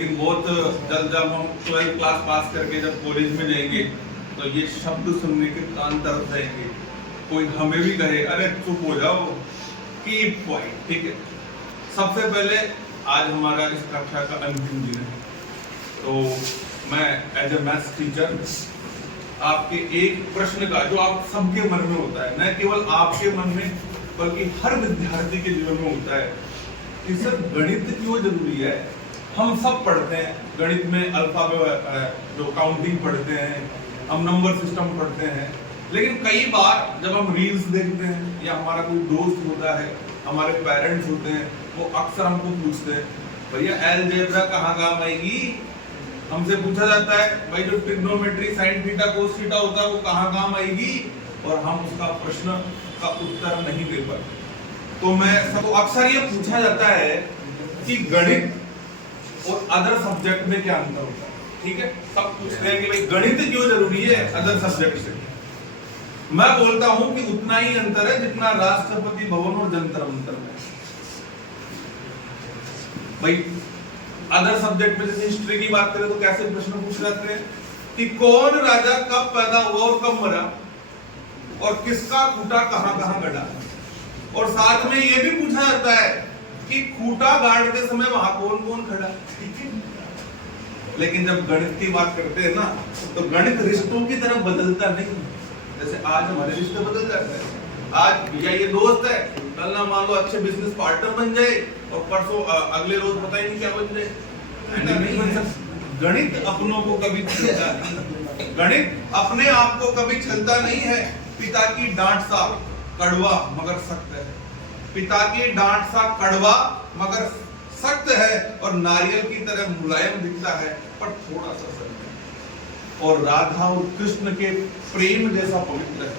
लेकिन बहुत जल्द जब हम 12th क्लास पास करके जब कॉलेज में जाएंगे तो ये शब्द सुनने के कान तरफ जाएंगे। कोई हमें भी कहे अरे चुप हो जाओ, कीप क्वाइट, ठीक है। सबसे पहले आज हमारा इस कक्षा का अंतिम दिन है, तो मैं एज ए मैथ्स टीचर आपके एक प्रश्न का जो आप सबके मन में होता है, न केवल आपके मन में बल्कि हर विद्यार्थी के जीवन में होता है कि सर गणित क्यों जरूरी है। हम सब पढ़ते हैं गणित में, अल्फाबेट जो काउंटिंग पढ़ते हैं, हम नंबर सिस्टम पढ़ते हैं, लेकिन कई बार जब हम रील्स देखते हैं या हमारा कोई दोस्त होता है, हमारे पेरेंट्स होते हैं, वो अक्सर हमको पूछते हैं भैया अलजेब्रा कहाँ काम आएगी। हमसे पूछा जाता है भाई जो trigonometry sine theta cos theta होता है वो कहाँ काम आएगी, और हम उसका प्रश्न का उत्तर नहीं दे पाते। तो मैं सबको अक्सर ये पूछा जाता है कि गणित और अदर सब्जेक्ट में क्या अंतर होता है, ठीक है। सब पूछते हैं कि भाई गणित क्यों जरूरी है अदर सब्जेक्ट से। मैं बोलता हूं कि उतना ही अंतर है जितना राष्ट्रपति भवन और जंतर मंतर में। भाई अदर सब्जेक्ट में जैसे हिस्ट्री की बात करें तो कैसे प्रश्न पूछ जाते हैं कि कौन राजा कब पैदा हुआ और कब मरा, और किसका खूंटा कहां कहां गड़ा, और साथ में यह भी पूछा जाता है कि खूंटा गाड़ते समय वहां कौन कौन खड़ा, ठीक है। लेकिन जब गणित की बात करते हैं ना तो गणित रिश्तों की तरह बदलता नहीं। जैसे आज हमारे रिश्ते बदल जाते हैं, आज भैया ये दोस्त है, कल ना मान लो अच्छे बिजनेस पार्टनर बन जाए और परसों अगले रोज पता ही नहीं क्या बन जाए, नहीं बन सकता। गणित अपनों को कभी छलता नहीं, गणित अपने आप को कभी छलता नहीं है। पिता की डांट सा कड़वा मगर सख्त है, पिता की डांट सा कड़वा मगर सख्त है, और नारियल की तरह मुलायम दिखता है पर थोड़ा सा सख्त है। और राधा और कृष्ण के प्रेम जैसा पवित्र है,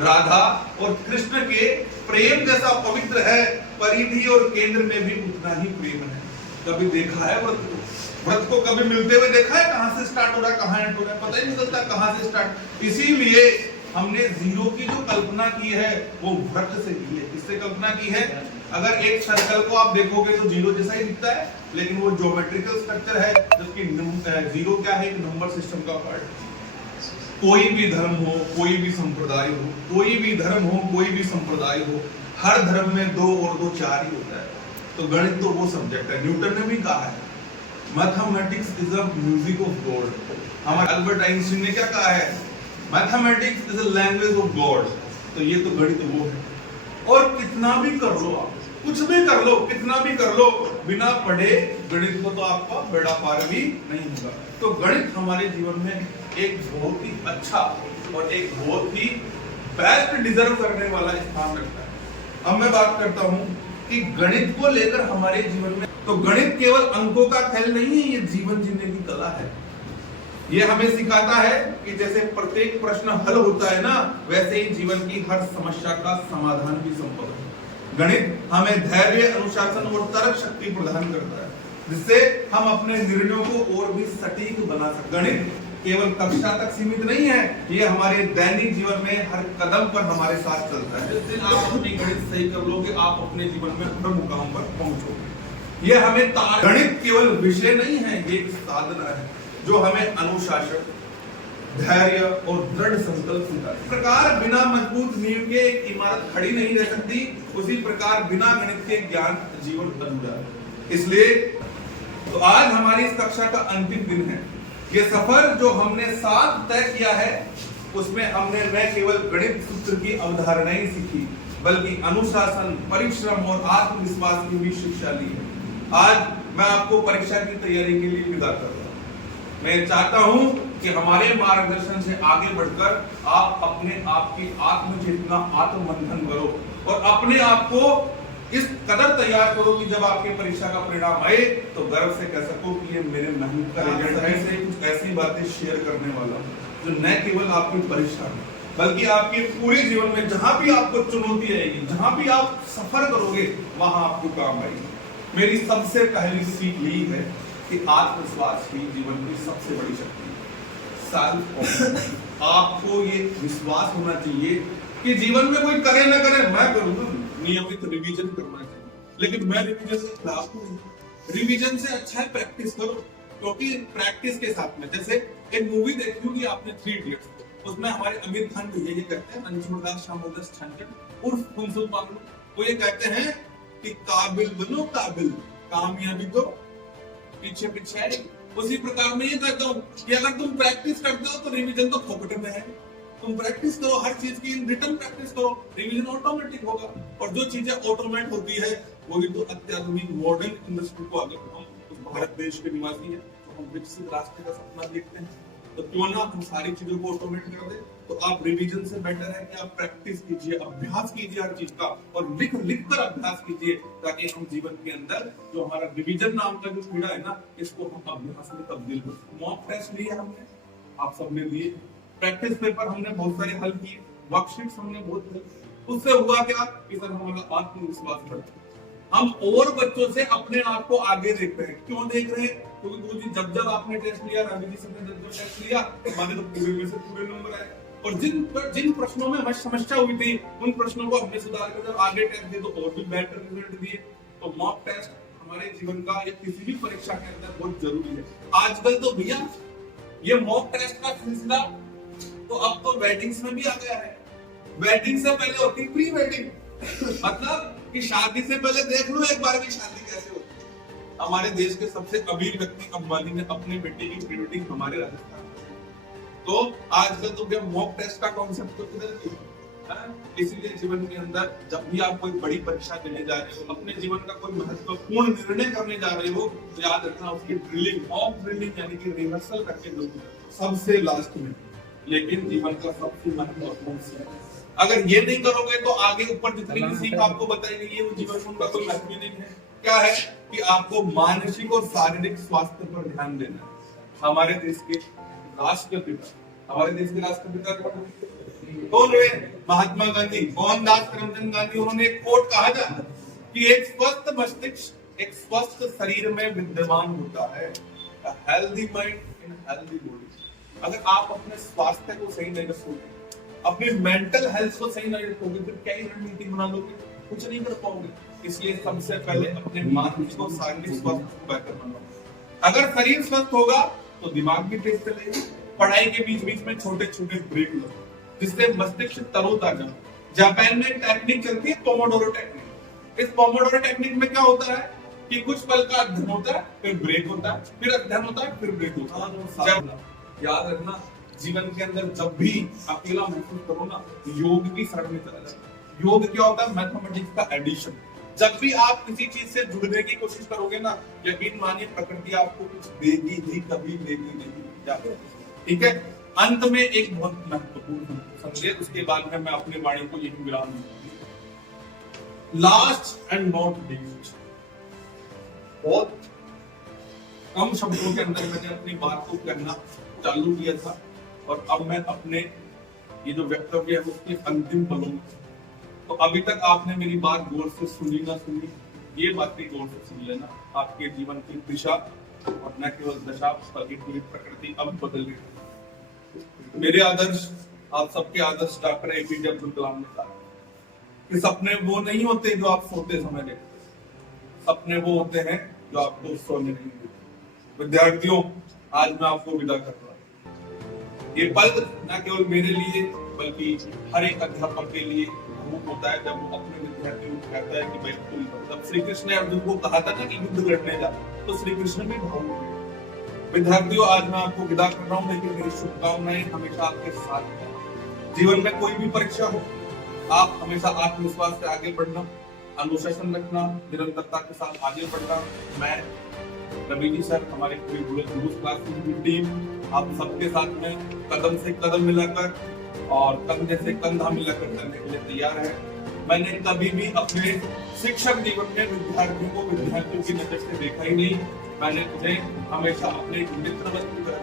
राधा और कृष्ण के प्रेम जैसा पवित्र है, परिधि और केंद्र में भी उतना ही प्रेम है। कभी देखा है व्रत को कभी मिलते हुए देखा है, कहां से स्टार्ट हो रहा है कहां एंड हो रहा है पता ही नहीं चलता कहां से स्टार्ट। इसीलिए हमने जीरो की जो कल्पना की है वो व्रत से की है। किससे कल्पना की है? अगर एक सर्कल को आप देखोगे तो जीरो जैसा ही दिखता है, लेकिन वो ज्योमेट्रिकल स्ट्रक्चर है, जबकि जीरो क्या है? एक नंबर सिस्टम का पार्ट। कोई भी धर्म हो, कोई भी संप्रदाय हो, कोई भी धर्म हो, कोई भी संप्रदाय हो, हर धर्म में 2 और 2 4 ही होता है। तो गणित तो वो सब्जेक्ट है। न्यूटन ने भी कहा है mathematics is a music of God. हमारे अल्बर्ट आइंस्टीन ने क्या कहा है? Mathematics is a language of God. तो ये तो गणित वो है। और कितना भी कर लो आप, कुछ भी कर लो, कितना भी कर लो, बिना पढ़े गणित को तो आपका बेड़ा पार भी नहीं होगा। तो गणित हमारे जीवन में एक बहुत ही अच्छा और एक बहुत ही बेस्ट डिजर्व करने वाला स्थान रखता है। अब मैं बात करता हूं कि गणित को लेकर हमारे जीवन में, तो गणित केवल अंकों का खेल नहीं है, ये जीवन जीने की कला है। ये हमें सिखाता है कि जैसे प्रत्येक प्रश्न हल होता है ना, वैसे ही जीवन की हर समस्या का समाधान भी संभव है। गणित हमें धैर्य, अनुशासन और तर्क शक्ति प्रदान करता है, जिससे हम अपने निर्णयों को और भी सटीक बना सकते। गणित केवल कक्षा तक सीमित नहीं है, ये हमारे दैनिक जीवन में हर कदम पर हमारे साथ चलता है। जिस दिन आप अपनी गणित सही कर लोगे, आप अपने जीवन में हर मुकाम पर पहुंचोगे। ये हमें गणित केवल विषय नहीं है, ये एक साधना है जो हमें अनुशासन, धैर्य और दृढ़ संकल्प सिखाता है। प्रकार बिना मजबूत नींव के एक इमारत खड़ी नहीं रह सकती, उसी प्रकार बिना गणित के ज्ञान जीवन अधूरा है। इसलिए तो आज हमारी इस कक्षा का अंतिम दिन है। ये सफर जो हमने साथ तय किया है, उसमें हमने न केवल गणित सूत्र की अवधारणाएं सीखी, बल्कि अनुशासन, परिश्रम और आत्मविश्वास की भी शिक्षा ली है। आज मैं आपको परीक्षा की तैयारी के लिए विदा कर रहा हूं। मैं चाहता हूं कि हमारे मार्गदर्शन से आगे बढ़कर आप अपने आप की आत्मचेतना, आत्ममंथन करो और अपने आप को इस कदर तैयार करो कि जब आपके परीक्षा का परिणाम आए तो गर्व से कह सको कि ये मेरे मेहनत का रिजल्ट है। से कुछ ऐसी बातें शेयर करने वाला जो न केवल आपकी परीक्षा में बल्कि आपके पूरे जीवन में जहां भी आपको चुनौती आएगी, जहां भी आप सफर करोगे, वहां आपको काम आएगी। मेरी सबसे पहली सीख यही है कि आत्मविश्वास ही जीवन की सबसे बड़ी शक्ति है। आपको ये विश्वास होना चाहिए कि जीवन में कोई करे ना करे, मैं करूंगा। नियमित रिवीजन करना चाहिए, लेकिन मैं रिवीजन के खिलाफ नहीं। रिवीजन से अच्छा है प्रैक्टिस करो, क्योंकि प्रैक्टिस के साथ में, जैसे एक मूवी देखी होगी आपने 3 इडियट्स, उसमें हमारे आमिर खान भैया ये कहते हैं, रणछोड़ दास श्यामल छांचड़ उर्फ फुनसुक वांगडू, वो ये कहते हैं कि काबिल बनो काबिल, कामयाबी तो पीछे पीछे है। उसी प्रकार में ये कहता हूँ कि अगर तुम प्रैक्टिस करते हो तो रिवीजन तो फोकट में है। तुम प्रैक्टिस करो, हर चीज की रिटर्न प्रैक्टिस करो, रिवीजन ऑटोमेटिक होगा। और जो चीजें ऑटोमेट होती है वही तो अत्याधुनिक मॉडर्न इंडस्ट्री को आगे, हम भारत देश के निवासी हैं तो हम विकसित राष्ट्र का सपना देखते हैं, तो क्यों ना हम सारी चीजों को ऑटोमेट कर दे। तो आप रिवीजन से बेटर है कि आप प्रैक्टिस कीजिए, अभ्यास कीजिए हर चीज का, और लिख लिख कर अभ्यास कीजिए, ताकि हम जीवन के अंदर जो हमारा रिवीजन नाम का जो कीड़ा है ना, इसको हम अभ्यास में तब्दील कर। मॉक टेस्ट लिए हमने, आप सबने दिए, प्रैक्टिस पेपर हमने बहुत सारे हल किए, वर्कशीट्स हमने बहुत हल, उससे हुआ क्या कि सर हमारा आत्मविश्वास बढ़ा, हम और बच्चों से अपने आप को आगे देख रहे हैं। क्यों देख रहे हैं? क्योंकि गुरुजी जब आपने टेस्ट लिया, रवि जी सबने जब टेस्ट लिया, हमारे तो पूरे में से पूरे नंबर आए, और जिन प्रश्नों में हमें समस्या हुई थी उन प्रश्नों को हमने सुधार कर जब आगे टेस्ट दिए तो और भी बेहतर रिजल्ट दिए। तो मॉक टेस्ट हमारे जीवन का या किसी भी परीक्षा के अंदर बहुत जरूरी है। आजकल तो भैया ये मॉक टेस्ट का सिलसिला तो अब तो वेडिंग्स में भी आ गया है। वेडिंग से पहले होती प्री वेडिंग, मतलब कि शादी से पहले देख लो एक बार भी शादी कैसे होती है। हमारे देश के सबसे अमीर व्यक्ति अंबानी ने अपनी बेटी की प्री वेडिंग हमारे राजस्थान, तो आजकल तो क्या मॉक टेस्ट का कॉन्सेप्ट तो किधर है। इसीलिए जीवन के अंदर जब भी आप कोई बड़ी परीक्षा देने जा रहे हो, अपने जीवन का कोई महत्वपूर्ण निर्णय करने जा रहे हो, तो याद रखना उसकी ड्रिलिंग, मॉक ड्रिलिंग यानी कि रिहर्सल करके दो सबसे लास्ट में, लेकिन जीवन का सबसे महत्वपूर्ण। अगर ये नहीं करोगे तो आगे ऊपर जितनी भी सीख आपको बताई गई है वो जीवन का कोई महत्व नहीं है। क्या है कि आपको मानसिक और शारीरिक स्वास्थ्य पर ध्यान देना है। हमारे देश के राष्ट्रपिता, हमारे देश के राष्ट्रपिता कौन है? महात्मा गांधी, मोहनदास करमचंद गांधी। उन्होंने एक कोट कहा था कि एक स्वस्थ मस्तिष्क एक स्वस्थ शरीर में विद्यमान होता है, a healthy mind in a healthy body। अगर आप अपने स्वास्थ्य को सही नहीं रखोगे, अपनी मेंटल हेल्थ को सही नहीं रखोगे, फिर क्या ही रणनीति बना लोगे, कुछ नहीं कर पाओगे। इसलिए सबसे पहले अपने मानसिक और शारीरिक स्वास्थ्य को बेहतर बनाओ। अगर शरीर स्वस्थ होगा तो दिमाग भी तेज चलेगा। पढ़ाई के बीच बीच में छोटे छोटे ब्रेक लो, जिससे मस्तिष्क तरोताजा। जापान में एक टेक्निक चलती है पोमोडोरो टेक्निक। इस पोमोडोरो टेक्निक में क्या होता है कि कुछ पल का अध्ययन होता है, फिर ब्रेक होता है, फिर अध्ययन होता है, फिर ब्रेक होता है। याद रखना, जीवन के अंदर जब भी अकेला महसूस करो ना, योग की शरण में चला जाओ। योग क्या होता है? मैथमेटिक्स का एडिशन। जब भी आप किसी चीज से जुड़ने की कोशिश करोगे ना, यकीन मानिए प्रकृति आपको कुछ देगी ही, कभी देगी नहीं। ठीक है। अंत में एक बहुत महत्वपूर्ण समझिए, उसके बाद में मैं अपनी वाणी को यही विराम दूंगा। लास्ट एंड नॉट लीस्ट, बहुत कम शब्दों के अंदर मैंने अपनी बात को कहना चालू किया था, और अब मैं अपने ये जो वक्तव्य है उसके अंतिम पलों में, तो अभी तक आपने मेरी बात गौर से सुनी ना सुनी, ये बातें गौर से सुन लेना। आपके जीवन की दिशा और न केवल दशा, बल्कि पूरी प्रकृति अब बदल गई। मेरे आदर्श, आप सबके आदर्श डॉक्टर एपीजे अब्दुल कलाम ने कहा कि सपने वो नहीं होते जो आप सोते समय देखते, सपने वो होते हैं जो आपको सोने नहीं देते। विद्यार्थियों, आज मैं आपको विदा कर रहा हूँ। ये पल न केवल मेरे लिए बल्कि हर एक अध्यापक के लिए भावुक होता है जब वो अपने विद्यार्थियों को कहता है कि भाई तुम, जब श्री कृष्ण ने अर्जुन को कहा था ना कि युद्ध लड़ने जा, तो श्री कृष्ण भी भावुक हुए। विद्यार्थियों, आज मैं आपको विदा कर रहा हूँ, लेकिन मेरी शुभकामनाएं हमेशा आपके साथ हैं। जीवन में कोई भी परीक्षा हो, आप हमेशा आत्मविश्वास से आगे बढ़ना, अनुशासन रखना, निरंतरता के साथ आगे बढ़ना। मैं रवि जी सर, हमारे पूरी गुरुज क्लास की टीम, आप सबके साथ में कदम से कदम मिलाकर और कंधे से कंधा मिलाकर चलने के लिए तैयार है। मैंने कभी भी अपने शिक्षक जीवन में विद्यार्थियों को विद्यार्थियों की नजर से देखा ही नहीं। मैंने उन्हें हमेशा अपने मित्र बनकर,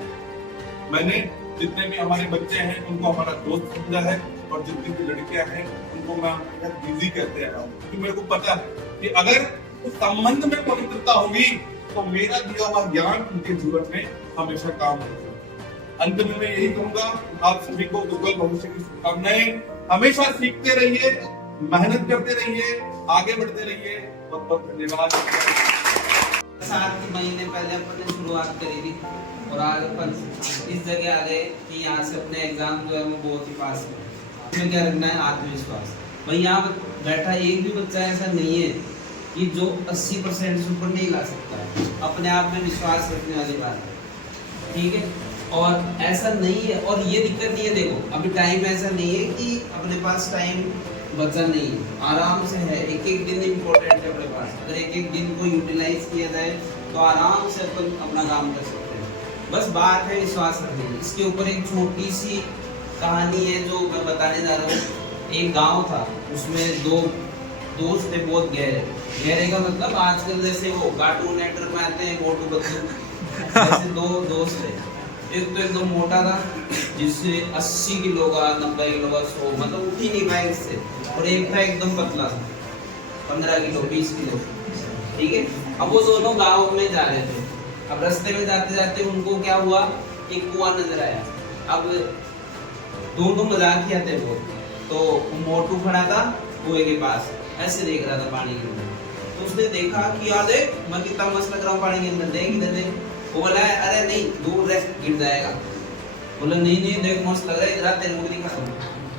मैंने जितने भी हमारे बच्चे हैं उनको हमारा दोस्त समझा है, और जितनी भी लड़कियां हैं उनको मैं दीदी कहते हैं, क्योंकि मेरे को पता है कि अगर उस संबंध में पवित्रता होगी तो मेरा दिया हुआ ज्ञान उनके जीवन में हमेशा काम आएगा। अंत में मैं यही कहूंगा, आप सभी को उज्जवल भविष्य की शुभकामनाएं। हमेशा सीखते रहिए, मेहनत करते रहिए, आगे बढ़ते रहिए। बहुत बहुत धन्यवाद। 7 महीने पहले अपन ने शुरुआत करी थी और आज अपन इस जगह आ गए कि यहाँ से अपने एग्जाम जो है वो बहुत ही पास है। इसमें क्या रखना है? आत्मविश्वास। भाई यहाँ बैठा एक भी बच्चा ऐसा नहीं है कि जो 80% से ऊपर नहीं ला सकता। अपने आप में विश्वास रखने वाली बात है, ठीक है। और ऐसा नहीं है, और ये दिक्कत नहीं है, देखो अभी टाइम ऐसा नहीं है कि अपने पास टाइम बचा नहीं है, आराम से है। एक एक दिन इम्पोर्टेंट है अपने पास। अगर एक एक दिन को यूटिलाइज किया जाए तो आराम से अपन अपना काम कर सकते हैं। बस बात है विश्वास रखने की। इसके ऊपर एक छोटी सी कहानी है जो मैं बताने जा रहा हूँ। एक गांव था, उसमें 2 दोस्त थे बहुत गहरे। गहरे का मतलब आजकल जैसे वो कार्टून नेटवर्क में आते हैं मोटू पतलू, ऐसे 2 दोस्त थे। एक तो एकदम मोटा था जिससे 80 किलो का, 90 किलो का, 100 मतलब उठ ही नहीं पाए इससे। और एक था एकदम पतला सा, 15 किलो 20 किलो, ठीक है। अब वो दोनों गांव में जा रहे थे। अब रास्ते में जाते जाते उनको क्या हुआ, एक कुआं नजर आया। अब दोनों मजाकिया थे वो, तो मोटू खड़ा था कुएं के पास, ऐसे देख रहा था पानी के अंदर। तो उसने देखा कि यार देख मैं कितना मस्त लग रहा हूँ पानी के अंदर, देख इधर देख। वो बोला अरे नहीं दूर रह गिर जाएगा। बोला नहीं नहीं देख मस्त लग रहा है, इधर तेरे को दिखा दूँ।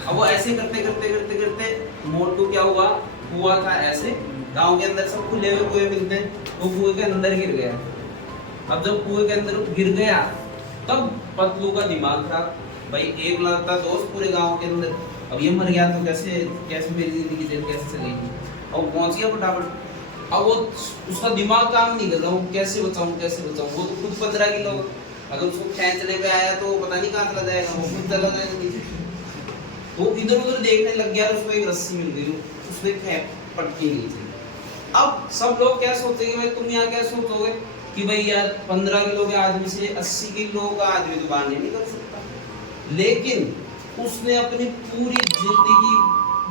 अब वो ऐसे करते करते करते करते मोटू क्या हुआ, कुआं था ऐसे, गांव के अंदर सब खुले हुए कुएं मिलते हैं, वो कुएं के अंदर गिर गया। अब जब कुएं के अंदर गिर गया तब पतलू का दिमाग खराब। भाई एक लड़ता दोस्त पूरे गांव के अंदर, अब ये मर गया तो कैसे कैसे मेरी जिंदगी कैसे चलेगी। अब पहुंच गया फटाफट। अब वो उसका दिमाग काम नहीं कर रहा, वो कैसे बचाऊं कैसे बचाऊं। वो तो खुद 15 किलो, अगर उसको खींचने पे आया तो पता नहीं कहाँ चला जाएगा, वो खुद चला जाएगा नीचे। तो इधर उधर देखने लग गया, उसको एक रस्सी मिल गई, उसने पटकी नीचे। अब सब लोग क्या सोचेंगे, भाई तुम यहाँ क्या सोचोगे कि भाई यार 15 किलो के आदमी से 80 किलो का आदमी तो बाहर नहीं कर सकता। लेकिन उसने अपनी पूरी जिंदगी,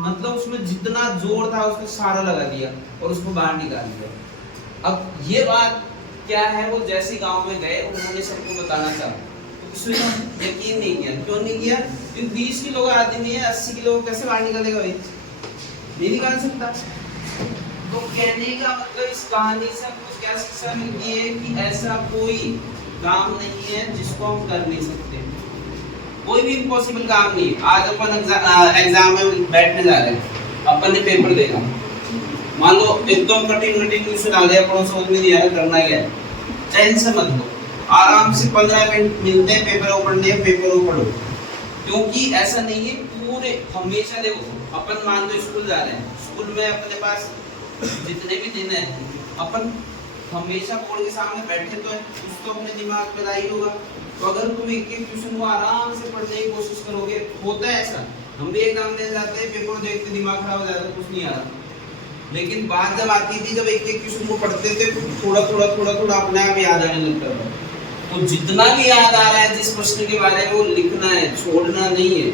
मतलब उसमें जितना जोर था उसने सारा लगा दिया और उसको बाहर निकाल दिया। अब ये बात क्या है, वो जैसे गांव में गए उन्होंने सबको बताना चाहा तो किसी ने यकीन नहीं किया। क्यों नहीं किया? क्योंकि 20 किलो का आदमी है, 80 किलो कैसे बाहर निकालेगा भाई, नहीं निकाल सकता। तो कहने का मतलब इस कहानी से हमको क्या शिक्षा मिलती है कि ऐसा कोई काम नहीं है जिसको हम कर नहीं सकते। कोई भी इम्पॉसिबल काम नहीं है। आज अपन एग्जाम में बैठने जा रहे हैं, अपन ने पेपर देखा, मान लो एकदम कठिन क्वेश्चन आ गया, अपन समझ में नहीं आया करना क्या है, टेंशन मत लो, आराम से 15 मिनट मिलते हैं पेपर पढ़ने, पेपर पढ़ो। क्योंकि ऐसा नहीं है पूरे हमेशा। देखो अपन मान लो स्कूल जा रहे हैं, स्कूल में अपने पास जितने भी दिन है अपन हमेशा बोर्ड के सामने बैठे तो है, कुछ तो अपने दिमाग में लाई होगा। तो अगर तुम एक एक क्वेश्चन को आराम से पढ़ने की कोशिश करोगे, होता है ऐसा, हम भी एग्जाम देने जाते हैं, पेपर देखते दिमाग खराब हो जाता है, कुछ नहीं आ रहा। लेकिन बात जब आती थी, जब एक एक क्वेश्चन को पढ़ते थे, थोड़ा थोड़ा अपने आप याद आने लगता था। तो जितना भी याद आ रहा है जिस प्रश्न के बारे में, वो लिखना है, छोड़ना नहीं है।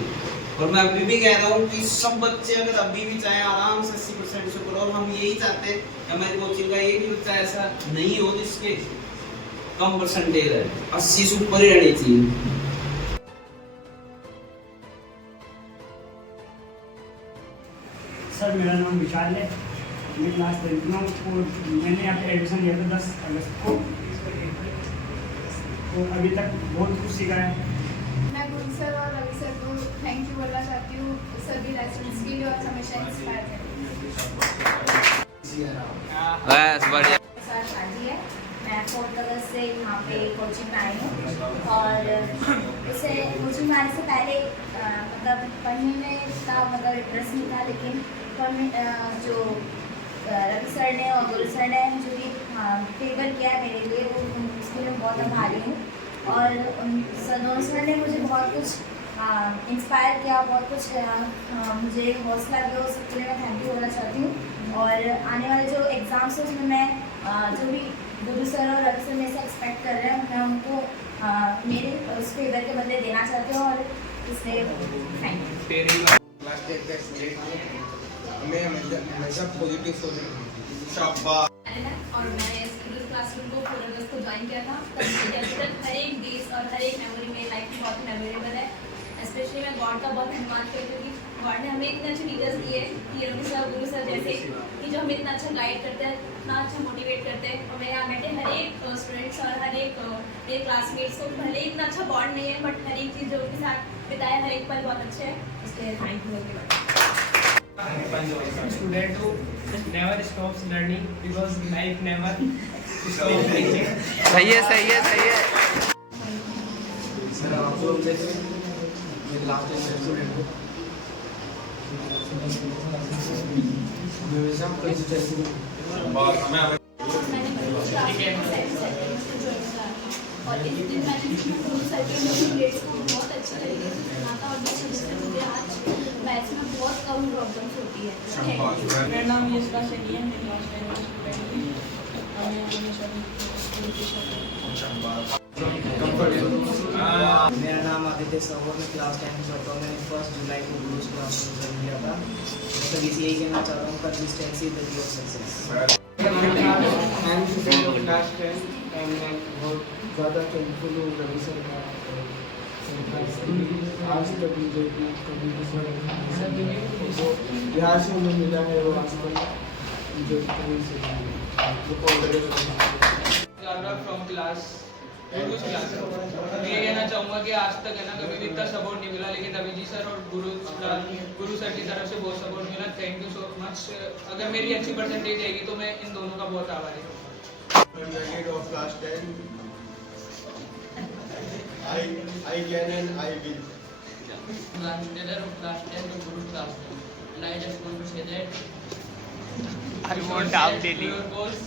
और मैं अभी भी कह रहा हूँ कि सब बच्चे अगर अभी भी चाहे आराम से 80% से करो, और हम यही चाहते हैं कि हमारी कोचिंग का एक भी बच्चा ऐसा नहीं हो जिसके कम परसेंटेज है, 80 से ऊपर ही रहनी चाहिए। सर मेरा नाम विशाल है, मैं क्लास 10th में हूँ। मैंने यहाँ पे एडमिशन लिया था 10 अगस्त को, तो अभी तक बहुत कुछ सीखा है। मैं गुरु सर और रवि सर को थैंक यू बोलना चाहती हूँ सभी लेसन्स के लिए, और हमेशा इंस्पायर करें। बस बढ़िया। सर शादी है, मैं 4 अगस्त से यहाँ पे कोचिंग में आई हूँ। और उसे कोचिंग में आने से पहले मतलब पढ़ने में इतना मतलब इंटरेस्ट नहीं था, लेकिन पढ़ने जो रवि सर ने और गुरु सर ने जो भी फेवर किया है मेरे लिए, वो उसके लिए बहुत आभारी हूँ। और दोनों सर ने मुझे बहुत कुछ इंस्पायर किया, बहुत कुछ मुझे हौसला दिया, उसके लिए मैं थैंक यू बोलना चाहती हूँ। और आने वाले जो एग्ज़ाम्स हैं उसमें मैं जो भी गुरु सर और रवि सर मेरे से एक्सपेक्ट कर रहे हैं, मैं उनको मेरे उस फेवर के बदले देना चाहती हूँ। और इसलिए थैंक यू। क्लास 10 का स्टूडेंट हूँ, हमें हमेशा पॉजिटिव सोचना। शाबाश। और मैंने इस क्लासरूम को 4 अगस्त को ज्वाइन किया था, तब मुझे अभी तक हर एक डेज और हर एक मेमोरी मेरी लाइफ की बहुत मेमोरेबल है। स्पेशली मैं गॉड का बहुत धन्यवाद करती हूँ कि गॉड ने हमें इतने अच्छे टीचर्स दिए कि रवि सर, गुरु सर जैसे कि जो हमें इतना अच्छा गाइड करते हैं, इतना अच्छा मोटिवेट करते हैं। और मेरे यहाँ बैठे हर एक स्टूडेंट्स और हर एक मेरे क्लासमेट्स को भले ही इतना अच्छा बॉन्ड नहीं है, बट हर एक चीज़ जो उनके साथ बिताया, हर एक पल बहुत अच्छे है, इसलिए thank you Student who never stops learning because life never stops teaching. सही है, सही है, सही है। सर आप लोग जैसे मैं क्लास 10 स्टूडेंट हूँ, मैं हमेशा कंसिस्टेंसी मैंने गुरु क्लास और इस दिन मैंने गुरु सर के ग्रेड्स को बहुत अच्छी तरीके से सुना था और जिस वजह से मुझे आज मैथ्स में बहुत कम प्रॉब्लम्स होती है। Thank you. मेरा नाम यशरा शनी है, मैं क्लास 10 में स्टूडेंट हूँ। मैं हमेशा मेरा नाम आदित्य सवो, मैं क्लास 10 में पढ़ता हूँ। मैंने 1 जुलाई को गुरुज क्लास में ज्वाइन किया था। मैं सभी से यही कहना चाहता हूँ, consistency the key of success. मैं स्टूडेंट ऑफ क्लास 10 एंड मैं बहुत ज़्यादा थैंकफुल हूँ रवि सर का। आज तक मुझे इतना कभी तो यहाँ से हमें मिला है वो आज तक मुझे कहीं से फ्रॉम क्लास गुरुज क्लास। मैं ये कहना चाहूँगा कि आज तक है ना कभी भी इतना सपोर्ट नहीं मिला, लेकिन रवि जी सर और गुरु सर की तरफ से बहुत सपोर्ट मिला। Thank you so much. अगर मेरी अच्छी परसेंटेज आएगी तो मैं इन दोनों का बहुत आभारी हूँ। of class 10 I can and I will. I'm leader of class 10 to Guru class 10. And I just want to say that I want daily your goals.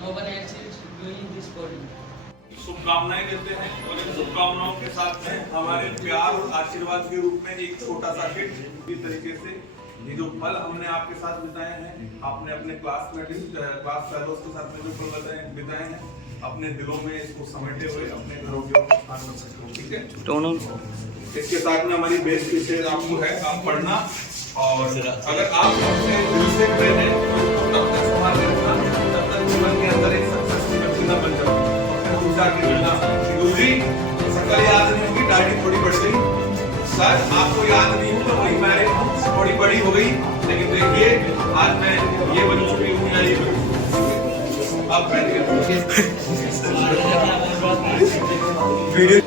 No one else is doing this for you. शुभकामनाएं देते हैं और इन शुभकामनाओं के साथ में हमारे प्यार और आशीर्वाद के रूप में एक छोटा सा हिट इस तरीके से ये जो पल हमने आपके साथ बिताए हैं, आपने अपने क्लास फेलोज के साथ में जो पल बिताए हैं, अपने दिलों में इसको समेटे हुए अपने घरों के स्थान में सकते। ठीक है, इसके साथ में हमारी बेस्ट विशेष आपको है आप पढ़ना, और अगर आप अपने दिल से प्रेम है तब तक संभाल के रखना, तब तक जीवन के अंदर एक सक्सेसफुल व्यक्ति न बन जाओ। जाके मिलना गुरुजी, सकल याद नहीं होगी, दाढ़ी थोड़ी बढ़ गई सर, आपको याद नहीं हो तो वही मैं थोड़ी बड़ी हो गई, लेकिन देखिए आज मैं ये बन चुकी हूँ या ये अब वीडियो